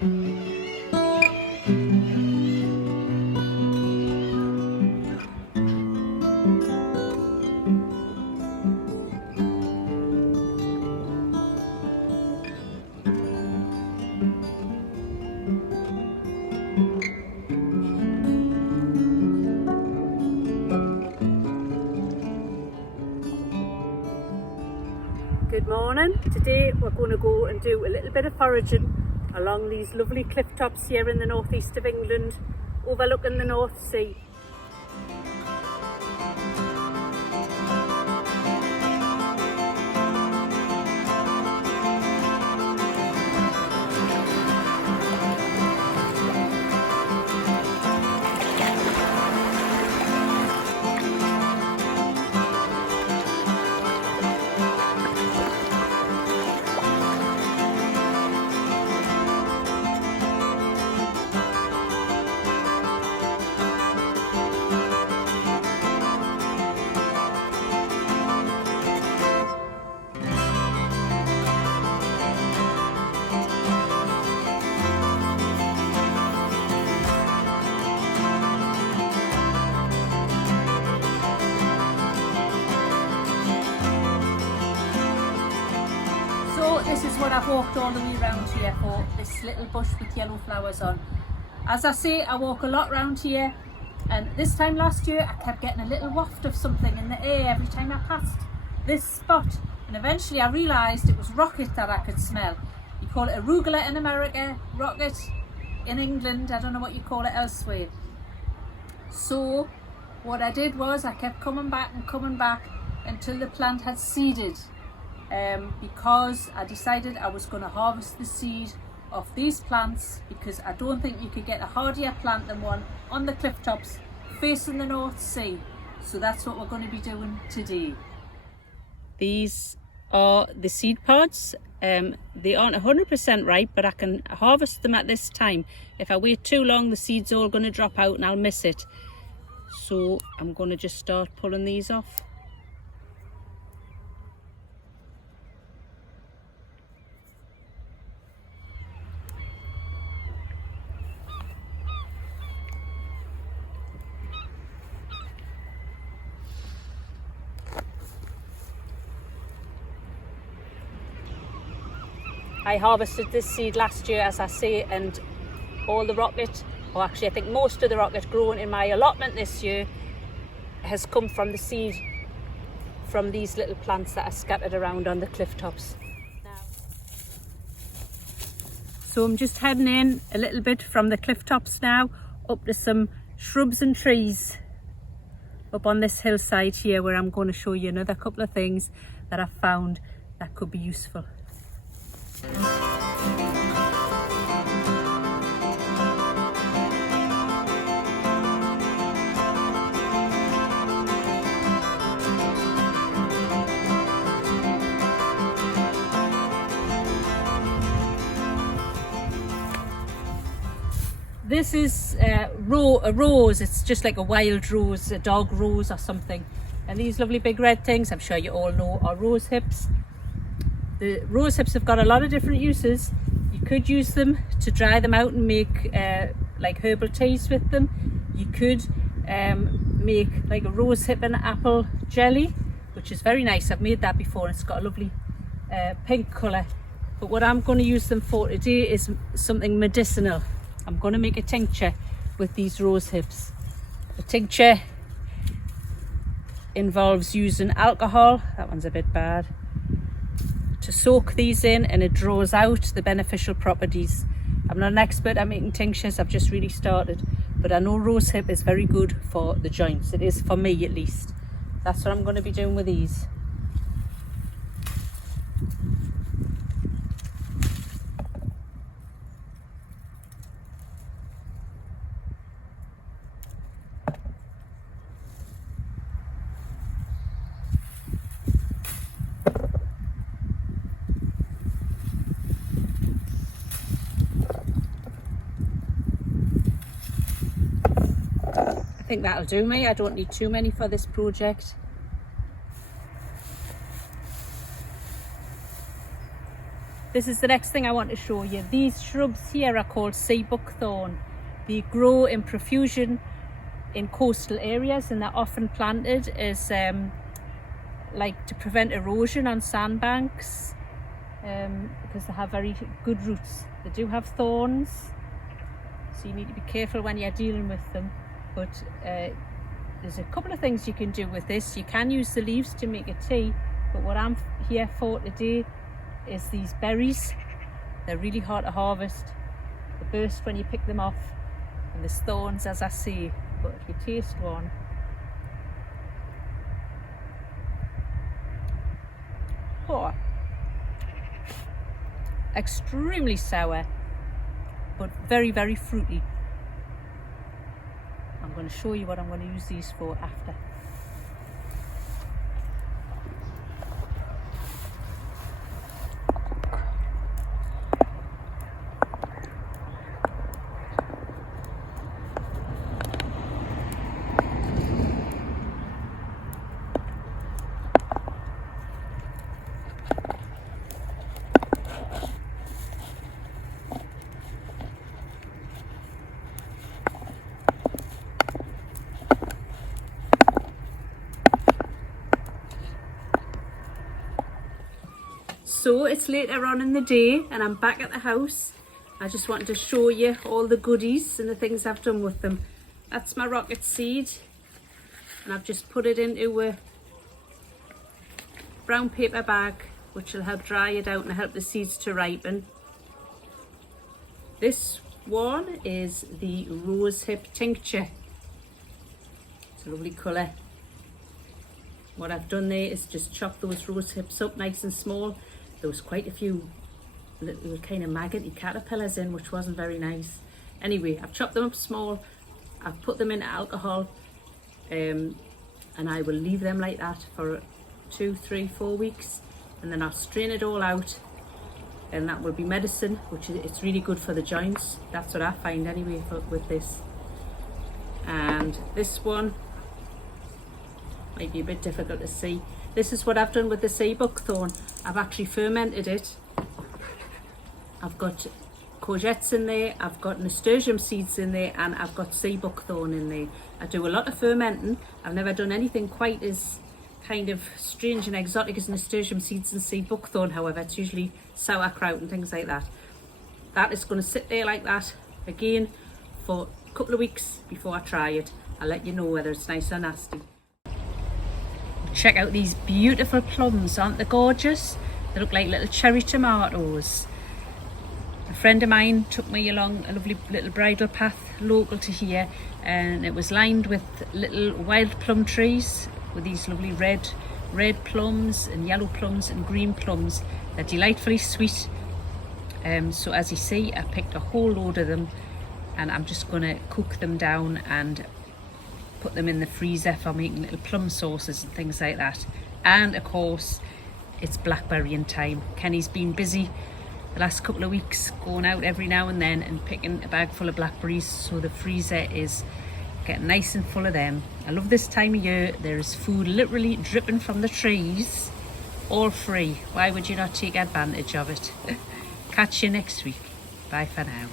Good morning. Today we're going to go and do a little bit of foraging along these lovely cliff tops here in the northeast of England, overlooking the North Sea. This is what I've walked all the way around here for, this little bush with yellow flowers on. As I say, I walk a lot around here, and this time last year I kept getting a little waft of something in the air every time I passed this spot, and eventually I realised it was rocket that I could smell. You call it Arugula in America, rocket in England, I don't know what you call it elsewhere. So what I did was I kept coming back until the plant had seeded. Because I decided I was going to harvest the seed of these plants, because I don't think you could get a hardier plant than one on the cliff tops facing the North Sea. So that's what we're going to be doing today. These are the seed pods. They aren't 100% ripe, but I can harvest them at this time. If I wait too long, the seed's all going to drop out and I'll miss it. So I'm going to just start pulling these off. I harvested this seed last year, as I say, and all the rocket, or actually I think most of the rocket grown in my allotment this year has come from the seed from these little plants that are scattered around on the cliff tops. So I'm just heading in a little bit from the cliff tops now up to some shrubs and trees up on this hillside here, where I'm going to show you another couple of things that I've found that could be useful. This is a rose. It's just like a wild rose, a dog rose or something. And these lovely big red things, I'm sure you all know, are rose hips. The rose hips have got a lot of different uses. You could use them to dry them out and make like herbal teas with them. You could make like a rose hip and apple jelly, which is very nice. I've made that before and it's got a lovely pink colour. But what I'm going to use them for today is something medicinal. I'm going to make a tincture with these rose hips. A tincture involves using alcohol, that one's a bit bad, to soak these in, and it draws out the beneficial properties. I'm not an expert at making tinctures, I've just really started, but I know rose hip is very good for the joints. It is for me at least. That's what I'm going to be doing with these. I think that'll do me. I don't need too many for this project. this is the next thing I want to show you. These shrubs here are called sea buckthorn. They grow in profusion in coastal areas, and they're often planted as like to prevent erosion on sandbanks, because they have very good roots. They do have thorns, so you need to be careful when you're dealing with them. But there's a couple of things you can do with this. You can use the leaves to make a tea, but what I'm here for today is these berries. They're really hard to harvest. They burst when you pick them off, and there's thorns, as I say. But if you taste one, oh, extremely sour, but very, very fruity. I'm going to show you what I'm going to use these for after. So it's later on in the day and I'm back at the house. I just wanted to show you all the goodies and the things I've done with them. That's my rocket seed, and I've just put it into a brown paper bag, which will help dry it out and help the seeds to ripen. This one is the rosehip tincture. It's a lovely colour. What I've done there is just chop those rose hips up nice and small. There was quite a few little kind of maggoty caterpillars in, which wasn't very nice. Anyway, I've chopped them up small. I've put them in alcohol, and I will leave them like that for 2, 3, 4 weeks, and then I'll strain it all out, and that will be medicine, which is, it's really good for the joints. That's what I find anyway with this. And this one might be a bit difficult to see. This is what I've done with the sea buckthorn. I've actually fermented it. I've got courgettes in there, I've got nasturtium seeds in there, and I've got sea buckthorn in there. I do a lot of fermenting. I've never done anything quite as kind of strange and exotic as nasturtium seeds and sea buckthorn. However, it's usually sauerkraut and things like that. That is going to sit there like that again for a couple of weeks before I try it. I'll let you know whether it's nice or nasty. Check out these beautiful plums, aren't they gorgeous? They look like little cherry tomatoes. A friend of mine took me along a lovely little bridle path local to here, and it was lined with little wild plum trees with these lovely red plums and yellow plums and green plums. They're delightfully sweet. So as you see, I picked a whole load of them, and I'm just going to cook them down and put them in the freezer for making little plum sauces and things like that. And of course, it's blackberrying time. Kenny's been busy the last couple of weeks, going out every now and then and picking a bag full of blackberries, so the freezer is getting nice and full of them. I love this time of year. There is food literally dripping from the trees, all free. Why would you not take advantage of it? Catch you next week. Bye for now.